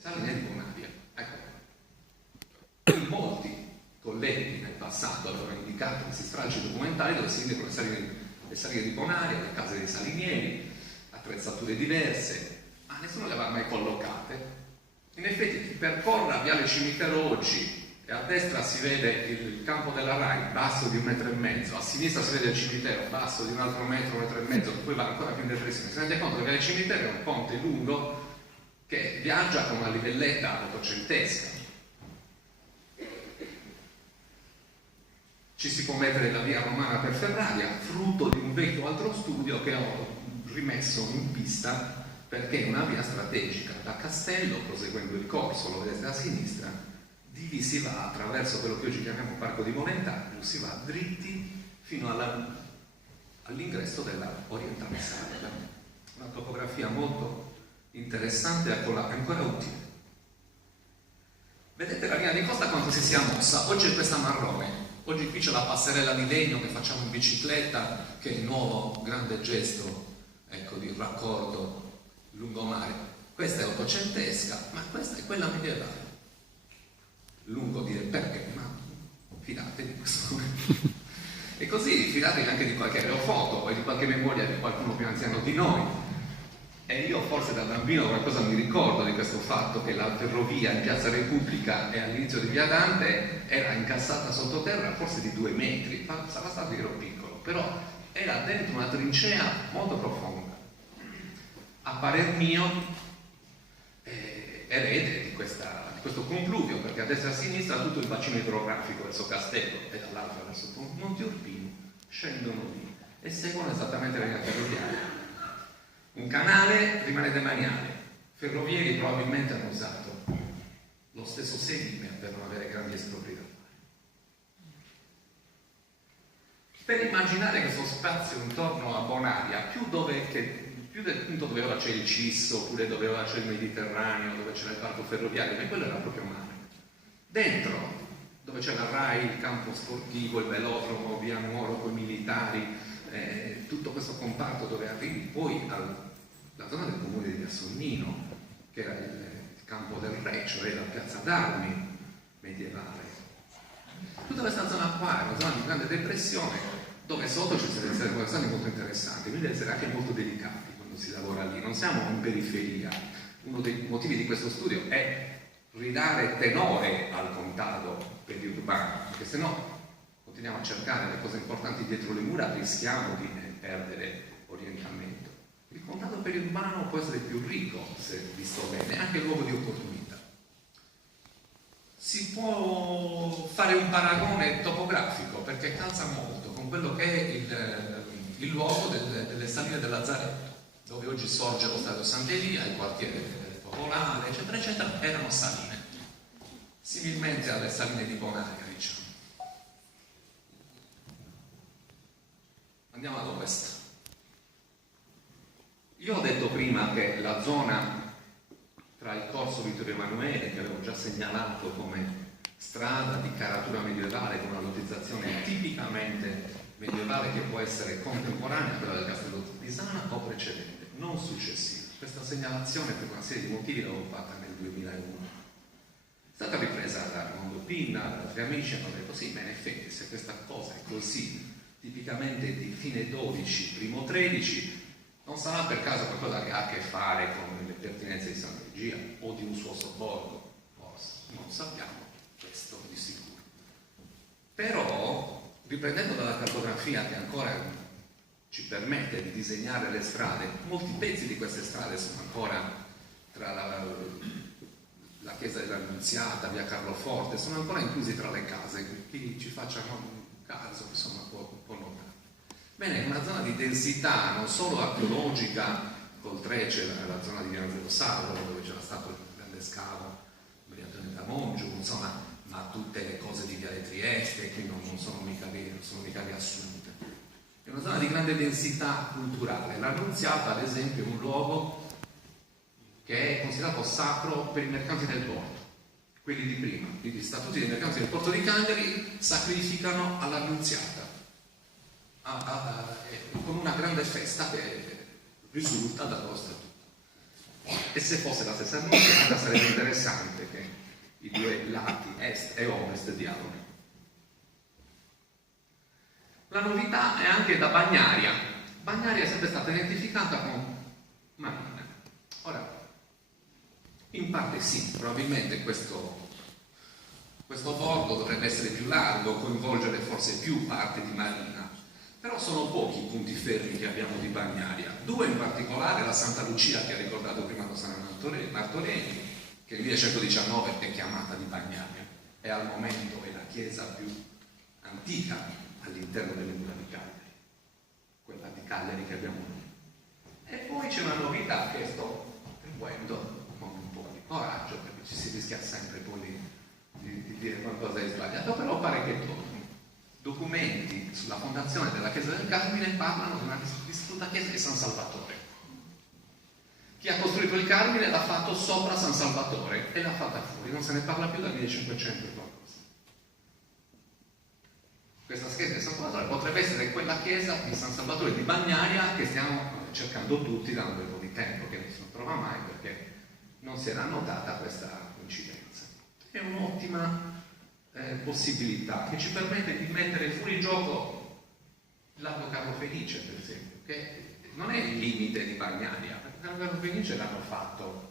Saline di Bonaria. Ecco. Molti colleghi nel passato avevano indicato questi stralci documentali dove si vedono le saline di Bonaria, le case dei salinieri, attrezzature diverse, ma nessuno le aveva mai collocate. In effetti chi percorra Viale Cimitero oggi e a destra si vede il campo della RAI basso di 1,5 metri, a sinistra si vede il cimitero basso di un altro metro, 1,5 metri, poi va ancora più in depressione. Si rende conto che Viale Cimitero è un ponte lungo che viaggia con una livelletta ottocentesca. Ci si può mettere la via romana per Ferraria, frutto di un vecchio altro studio che ho rimesso in pista perché è una via strategica. Da Castello, proseguendo il corso, lo vedete a sinistra, di lì si va attraverso quello che oggi chiamiamo Parco di Molentano, si va dritti fino all'ingresso della Orientale Sarda. Una topografia molto interessante e ancora utile. Vedete la linea di costa quanto si sia mossa? Oggi è questa marrone. Oggi qui c'è la passerella di legno che facciamo in bicicletta, che è il nuovo grande gesto, ecco, di raccordo lungomare. Questa è ottocentesca, ma questa è quella medievale. Lungo dire perché, ma fidatevi di questo. E così fidatevi anche di qualche aerofoto o di qualche memoria di qualcuno più anziano di noi. E io forse da bambino qualcosa mi ricordo di questo fatto, che la ferrovia in Piazza Repubblica e all'inizio di Via Dante era incassata sottoterra forse di 2 metri, sarà stato che ero piccolo, però era dentro una trincea molto profonda. A parer mio, erede di questo confluvio, perché a destra e a sinistra tutto il bacino idrografico verso Castello e dall'altro verso Monti Urbino scendono lì e seguono esattamente la linea ferroviaria. Un canale rimane demaniale, ferrovieri probabilmente hanno usato lo stesso sedime per non avere grandi espropri da fare. Per immaginare questo spazio intorno a Bonaria, più del punto dove ora c'è il Cisso, oppure dove ora c'è il Mediterraneo, dove c'era il parco ferroviario, ma quello era proprio mare. Dentro, dove c'è la RAI, il campo sportivo, il velodromo, via Nuoro con i militari, tutto questo comparto dove arrivi poi alla zona del comune di Via Sonnino, che era il campo del re, cioè la piazza d'armi medievale. Tutta questa zona qua è una zona di grande depressione, dove sotto ci sono delle conversazioni molto interessanti, quindi deve essere anche molto delicati quando si lavora lì. Non siamo in periferia. Uno dei motivi di questo studio è ridare tenore al contado periurbano, perché se no continuiamo a cercare le cose importanti dietro le mura, rischiamo di perdere orientamento. Il contado periurbano può essere più ricco, se visto bene, anche luogo di opportunità. Si può fare un paragone topografico, perché calza molto con quello che è il luogo delle saline del Lazzaretto, dove oggi sorge lo Stadio Sant'Elia, il quartiere popolare, eccetera, eccetera, erano saline, similmente alle saline di Bonaria, diciamo. Andiamo ad ovest. Io ho detto prima che la zona tra il corso Vittorio Emanuele, che avevo già segnalato come strada di caratura medievale con una lottizzazione tipicamente medievale che può essere contemporanea a quella del Castello di Pisana o precedente, non successiva. Questa segnalazione per una serie di motivi l'avevo fatta nel 2001. È stata ripresa da Raimondo Pinna, da altri amici, hanno detto sì, ma in effetti se questa cosa è così tipicamente di fine 12, primo 13, non sarà per caso qualcosa che ha a che fare con le pertinenze di Santa Regia o di un suo sobborgo, forse, non sappiamo questo di sicuro. Però, riprendendo dalla cartografia che ancora ci permette di disegnare le strade, molti pezzi di queste strade sono ancora tra la chiesa dell'Annunziata, via Carloforte, sono ancora inclusi tra le case, chi ci faccia caso, insomma, può notare. Bene, è una zona di densità non solo archeologica, col Trece, la zona di Via Sauro, dove c'era stato il grande scavo Maria Antonietta Mongiu, insomma, ma tutte le cose di Viale Trieste, che non sono mica riassunte. È una zona di grande densità culturale. L'Annunziata, ad esempio, è un luogo che è considerato sacro per i mercanti del porto, quelli di prima. Quindi gli statuti dei mercanti del porto di Cagliari sacrificano all'Annunziata con una grande festa che risulta dallo statuto. E se fosse la stessa annunziata sarebbe interessante che i due lati, est e ovest, dialoghino. La novità è anche da Bagnaria. Bagnaria è sempre stata identificata con Marina. Ora, in parte sì, probabilmente questo bordo dovrebbe essere più largo, coinvolgere forse più parti di Marina, però sono pochi i punti fermi che abbiamo di Bagnaria. Due in particolare, la Santa Lucia che ha ricordato prima Rossana Martorelli, che nel 1119 è chiamata di Bagnaria, e al momento è la chiesa più antica all'interno delle mura di Cagliari, quella di Cagliari che abbiamo noi. E poi c'è una novità che sto attribuendo con un po' di coraggio, perché ci si rischia sempre poi di dire qualcosa di sbagliato, però pare che documenti sulla fondazione della Chiesa del Carmine parlano di una distrutta chiesa di San Salvatore. Chi ha costruito il Carmine l'ha fatto sopra San Salvatore e l'ha fatta fuori, non se ne parla più dal 1500 e qualcosa. Questa chiesa di San Salvatore potrebbe essere quella chiesa di San Salvatore di Bagnaria che stiamo cercando tutti da un bel po' di tempo, che non si trova mai perché non si era notata questa coincidenza. È un'ottima possibilità che ci permette di mettere fuori in gioco il lago Carlo Felice, per esempio, che non è il limite di Bagnaria, perché il lago Carlo Felice l'hanno fatto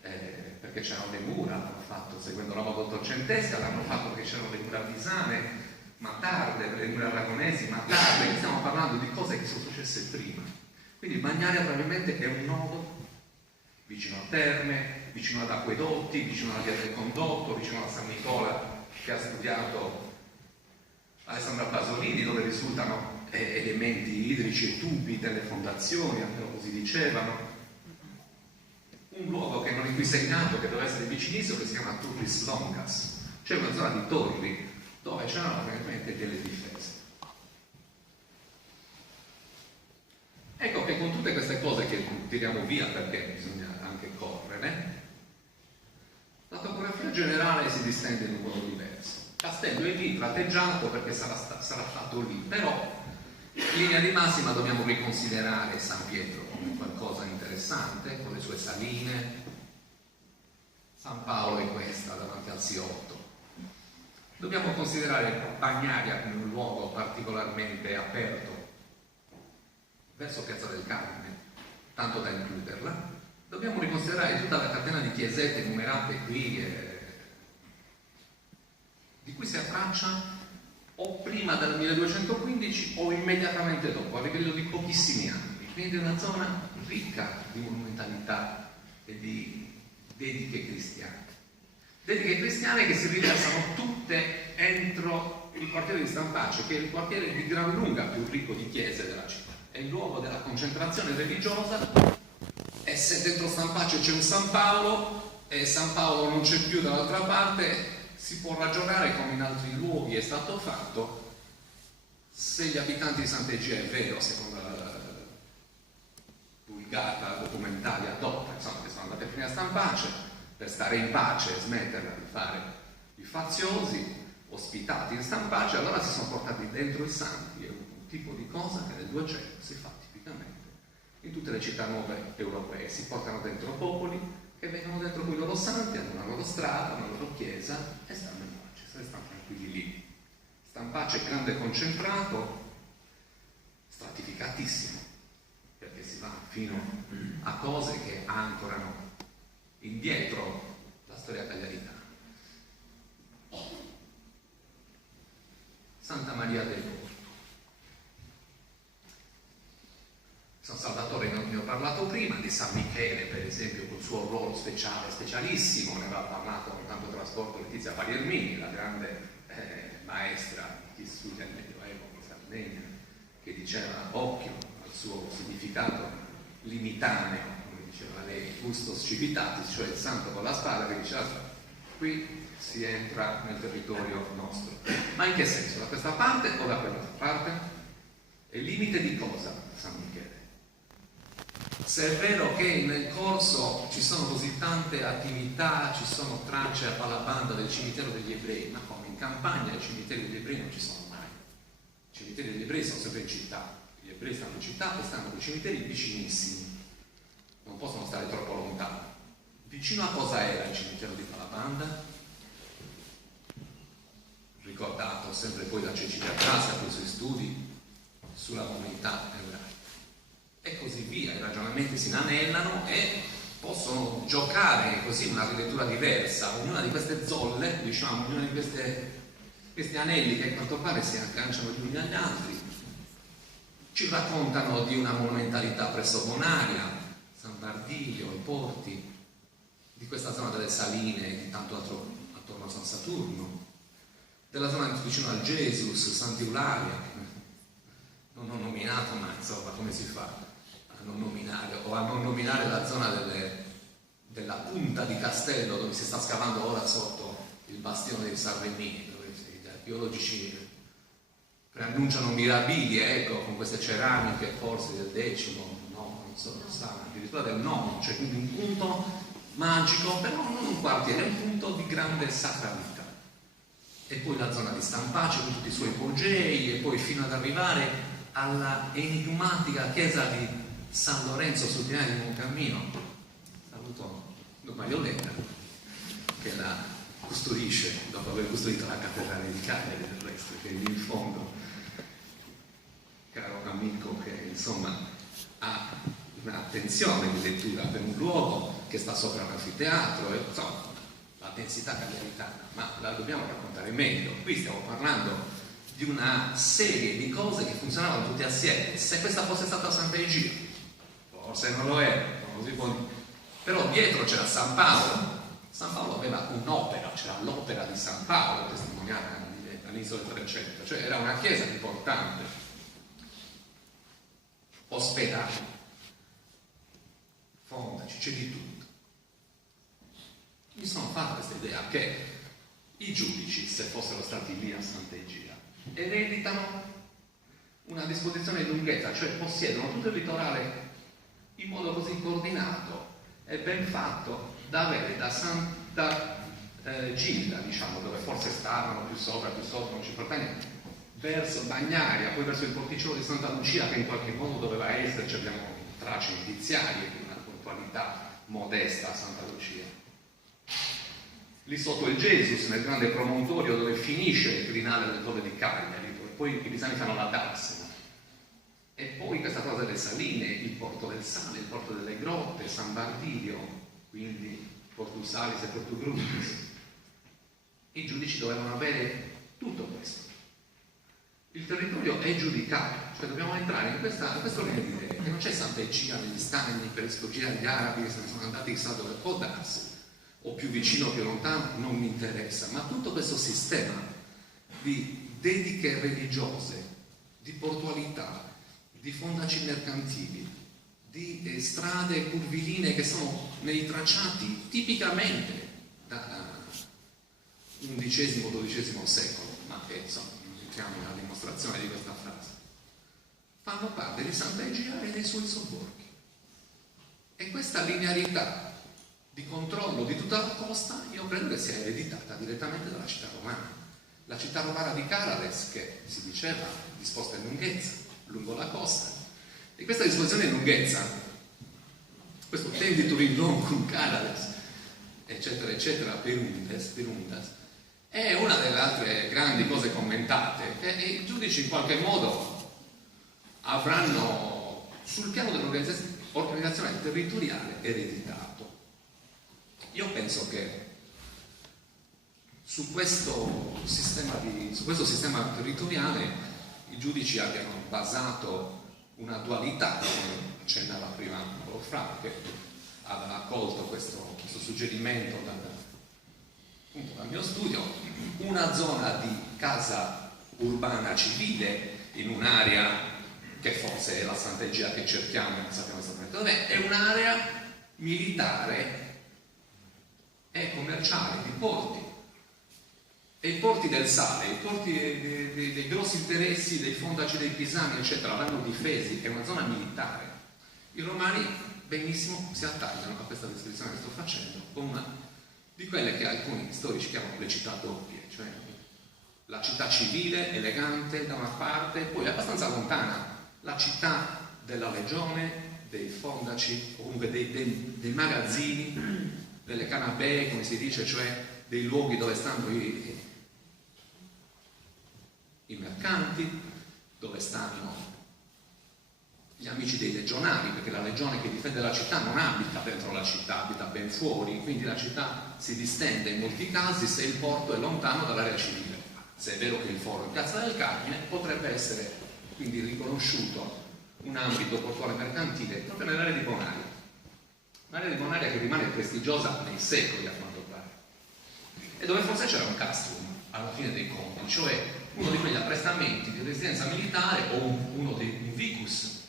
perché c'erano le mura, l'hanno fatto seguendo la moda ottocentesca, l'hanno fatto perché c'erano le mura pisane, ma tarde, le mura aragonesi, ma tarde, stiamo parlando di cose che sono successe prima. Quindi Bagnaria probabilmente è un nodo vicino a Terme, vicino ad acquedotti, vicino alla via del Condotto, vicino a San Nicola che ha studiato Alessandra Pasolini, dove risultano elementi idrici e tubi delle fondazioni, almeno così dicevano. Un luogo che non è qui segnato, che deve essere vicinissimo, che si chiama Turris Longas. C'è una zona di torri dove c'erano ovviamente delle difese. Ecco che con tutte queste cose che tiriamo via perché bisogna anche correre, la topografia generale si distende in un modo diverso. Castello è lì, tratteggiato perché sarà fatto lì, però in linea di massima dobbiamo riconsiderare San Pietro come qualcosa di interessante, con le sue saline. San Paolo è questa, davanti al Siotto. Dobbiamo considerare Bagnaria come un luogo particolarmente aperto verso Piazza del Carmine, tanto da includerla. Dobbiamo riconsiderare tutta la catena di chiesette numerate qui, di cui si abbraccia o prima del 1215 o immediatamente dopo, a livello di pochissimi anni. Quindi è una zona ricca di monumentalità e di dediche cristiane. Dediche cristiane che si riversano tutte entro il quartiere di Stampace, che è il quartiere di gran lunga più ricco di chiese della città. È il luogo della concentrazione religiosa, e se dentro Stampace c'è un San Paolo e San Paolo non c'è più dall'altra parte, si può ragionare come in altri luoghi è stato fatto, se gli abitanti di Sant'Egia, è vero, secondo la vulgata documentaria dotta, insomma, che sono andati a finire a Stampace per stare in pace e smetterla di fare i faziosi, ospitati in Stampace, allora si sono portati dentro i santi. È un tipo di cosa che nel 200 si fa tipicamente in tutte le città nuove europee. Si portano dentro popoli che vengono dentro con i loro santi, hanno una loro strada, una loro chiesa e stanno in pace, se ne stanno tranquilli lì. Stampace è grande concentrato, stratificatissimo, perché si va fino a cose che ancorano indietro la storia cagliaritana. Santa Maria del Porto. San Salvatore non ne ho parlato prima, di San Michele per esempio col suo ruolo speciale, specialissimo, ne aveva parlato con tanto trasporto Letizia Pagliarmini, la grande maestra di chi studia il Medioevo in Sardegna, che diceva occhio al suo significato limitaneo, come diceva lei, gustos civitatis, cioè il santo con la spada che diceva qui si entra nel territorio nostro. Ma in che senso? Da questa parte o da quell'altra parte? È il limite di cosa San Michele? Se è vero che nel corso ci sono così tante attività, ci sono tracce a palabanda del cimitero degli ebrei, ma come in campagna i cimiteri degli ebrei non ci sono mai. I cimiteri degli ebrei sono sempre in città, gli ebrei stanno in città e stanno con i cimiteri vicinissimi. non possono stare troppo lontani. Vicino a cosa era il cimitero di Palabanda? Ricordato sempre poi da Cecilia Casa con i suoi studi sulla comunità ebraica. E così via, i ragionamenti si inanellano e possono giocare così una rilettura diversa. Ognuna di queste zolle, diciamo, ognuna di questi anelli che a quanto pare si agganciano gli uni agli altri, ci raccontano di una monumentalità presso Bonaria, San Bardilio, i porti, di questa zona delle Saline e di tanto altro attorno a San Saturno, della zona vicino al Jesus, Sant'Eulalia, non ho nominato, ma insomma come si fa a non nominare o a non nominare la zona della punta di Castello dove si sta scavando ora sotto il bastione dei Sarremini, dove gli archeologici preannunciano mirabilie, ecco, con queste ceramiche forse del X, no, non so, addirittura del IX, cioè quindi un punto magico, però non un quartiere, è un punto di grande sacralità. E poi la zona di Stampace con tutti i suoi ipogei, e poi fino ad arrivare alla enigmatica chiesa di San Lorenzo sul Pianale di Moncammino. Saluto Don Mario Letta, che la custodisce dopo aver custodito la cattedrale di Cagliari del resto, che è lì in fondo, caro amico, che insomma ha un'attenzione di lettura per un luogo che sta sopra un anfiteatro, e insomma la densità cagliaritana, ma la dobbiamo raccontare meglio. Qui stiamo parlando di una serie di cose che funzionavano tutte assieme. Se questa fosse stata Sant'Egidio, forse non lo è, non si può dire. Però dietro c'era San Paolo. San Paolo aveva un'opera, c'era l'opera di San Paolo testimoniata all'inizio del 300, cioè era una chiesa importante, ospedali, fondaci, c'è di tutto. Mi sono fatto questa idea che i giudici, se fossero stati lì a Sant'Egia, ereditano una disposizione di lunghezza, cioè possiedono tutto il litorale in modo così coordinato e ben fatto da avere da Gilda, diciamo, dove forse stavano più sopra, non ci importa niente, verso Bagnaria, poi verso il porticolo di Santa Lucia, che in qualche modo doveva esserci, abbiamo tracce indiziarie di una puntualità modesta a Santa Lucia. Lì sotto il Jesus, nel grande promontorio dove finisce il Quirinale del Colle di Cagliari, dove poi i pisani fanno la darsena. E poi questa cosa delle Saline, il Porto del Sale, il Porto delle Grotte, San Bardilio, quindi Portus Salis e Porto Grundis. I giudici dovevano avere tutto questo. Il territorio è giudicato, cioè dobbiamo entrare in questo ordine di idee, che non c'è Sant'Egia negli stagni per sfuggire agli arabi che se ne sono andati chissà dove, può darsi, o più vicino o più lontano, non mi interessa, ma tutto questo sistema di dediche religiose, di portualità, di fondaci mercantili, di strade curvilinee che sono nei tracciati tipicamente da XI-XII secolo, ma che insomma non entriamo nella dimostrazione di questa frase, fanno parte di Sant'Egia e dei suoi sobborghi. E questa linearità di controllo di tutta la costa io credo che sia ereditata direttamente dalla città romana. La città romana di Carades, che si diceva disposta in lunghezza lungo la costa, e questa disposizione in lunghezza, questo tenditur longum Carades, eccetera eccetera, per undas, è una delle altre grandi cose commentate che i giudici in qualche modo avranno sul piano dell'organizzazione territoriale ereditato. Io penso che su questo sistema territoriale i giudici abbiano basato una dualità, come accennava prima Fra, che aveva accolto questo suggerimento dal mio studio, una zona di casa urbana civile in un'area che forse è la Sant'Egia che cerchiamo, non sappiamo esattamente dov'è, è un'area militare e commerciale, di porti, e i porti del sale, i porti dei grossi interessi dei fondaci dei pisani eccetera vanno difesi, è una zona militare. I romani benissimo si attagliano a questa descrizione che sto facendo con una di quelle che alcuni storici chiamano le città doppie, cioè la città civile, elegante da una parte, poi abbastanza lontana, la città della legione, dei fondaci, o comunque dei magazzini, delle canabè, come si dice, cioè dei luoghi dove stanno i mercanti, dove stanno gli amici dei legionari, perché la legione che difende la città non abita dentro la città, abita ben fuori, quindi la città si distende in molti casi se il porto è lontano dall'area civile. Se è vero che il foro è in Piazza del Carmine, potrebbe essere quindi riconosciuto un ambito portuale mercantile proprio nell'area di Bonaria. Un'area di Bonaria che rimane prestigiosa nei secoli, a quanto pare, e dove forse c'era un castrum alla fine dei conti, cioè uno di quegli apprestamenti di residenza militare o un vicus,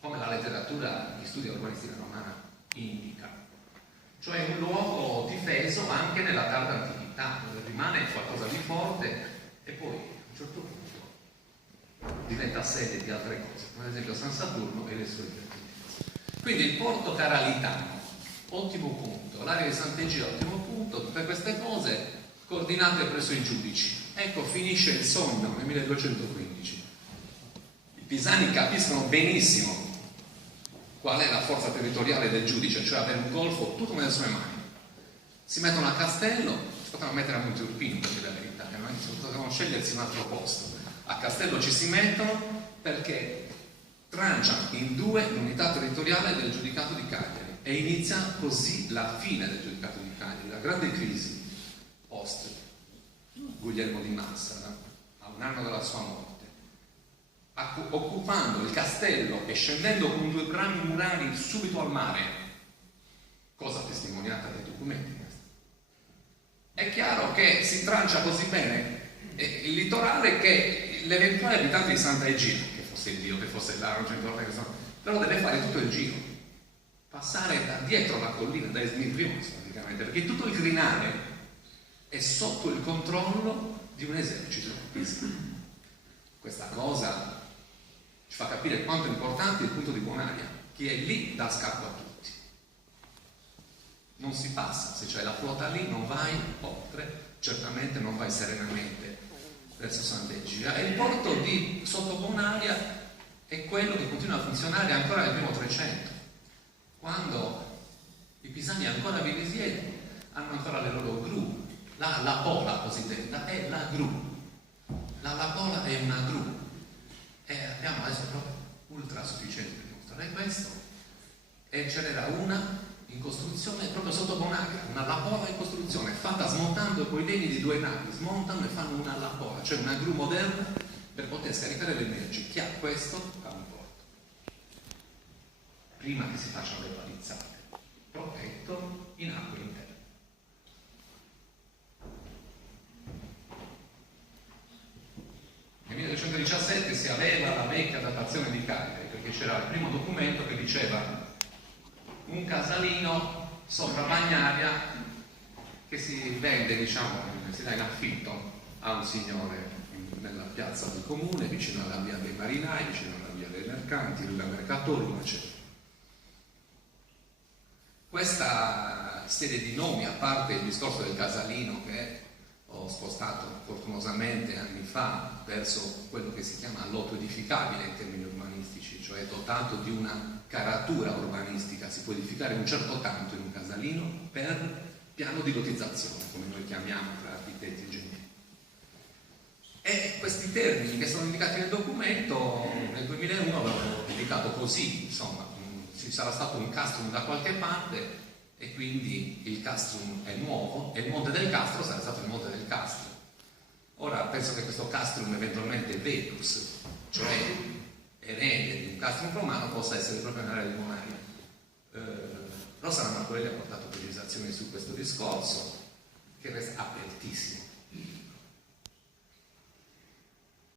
come la letteratura di studio urbanistica romana indica, cioè un luogo difeso anche nella tarda antichità, dove rimane qualcosa di forte e poi a un certo punto diventa sede di altre cose, come ad esempio San Saturno e le sue pertinenze. Quindi il porto caralitano, ottimo punto, l'area di Sant'Egidio, ottimo punto, tutte queste cose coordinate presso i giudici. Ecco, finisce il sogno nel 1215. I pisani capiscono benissimo qual è la forza territoriale del giudice, cioè avere un golfo tutto nelle sue mani. Si mettono a Castello, si potevano mettere a Monte Urbino, per dire la verità, che non potevano scegliersi un altro posto. A Castello ci si mettono perché tranciano in due l'unità territoriale del giudicato di Cagliari e inizia così la fine del giudicato di Cagliari, la grande crisi post Guglielmo di Massa, a un anno dalla sua morte, occupando il castello e scendendo con due brami murari subito al mare, cosa testimoniata dai documenti. È chiaro che si trancia così bene il litorale che l'eventuale abitante di Sant'Egidio, che fosse il Dio, che fosse là, non c'è importanza, però deve fare tutto il giro, passare da dietro la collina, da Esmirrione praticamente, perché tutto il crinale è sotto il controllo di un esercito. Questa cosa ci fa capire quanto è importante il punto di Bonaria. Chi è lì dà scappo a tutti. Non si passa, se c'è la flotta lì non vai oltre, certamente non vai serenamente verso Sant'Egidio. E il porto di sotto Bonaria è quello che continua a funzionare ancora nel primo 300, quando i pisani ancora vi risiedono, hanno ancora le loro gru. La pola cosiddetta è la gru. La pola è una gru. E abbiamo adesso proprio ultra sufficiente per mostrare questo. E ce n'era una in costruzione proprio sotto Bonaria, una lapola in costruzione, fatta smontando poi i legni di due navi, smontano e fanno una lapola, cioè una gru moderna per poter scaricare le merci. Chi ha questo ha un porto. Prima che si facciano le palizzate, protetto in acque interne. Nel 1217 si aveva la vecchia datazione di Cagliari, perché c'era il primo documento che diceva un casalino sopra Bagnaria che si vende, diciamo, si dà in affitto a un signore nella piazza del comune, vicino alla via dei marinai, vicino alla via dei mercanti, il Mercatorio, eccetera. Questa serie di nomi, a parte il discorso del casalino che ho spostato fortunosamente anni fa verso quello che si chiama lotto edificabile in termini urbanistici, cioè dotato di una caratura urbanistica, si può edificare un certo tanto in un casalino per piano di lottizzazione, come noi chiamiamo tra architetti e ingegneri. E questi termini che sono indicati nel documento nel 2001 avevano indicato così, insomma, ci sarà stato un castrum da qualche parte e quindi il castrum è nuovo e il Monte del Castro sarà stato il Monte del Castro. Ora penso che questo castrum eventualmente Vetus, cioè erede di un castrum romano, possa essere proprio nell'area di Bonaria. Rossana Martorelli ha portato precisazioni su questo discorso che resta apertissimo.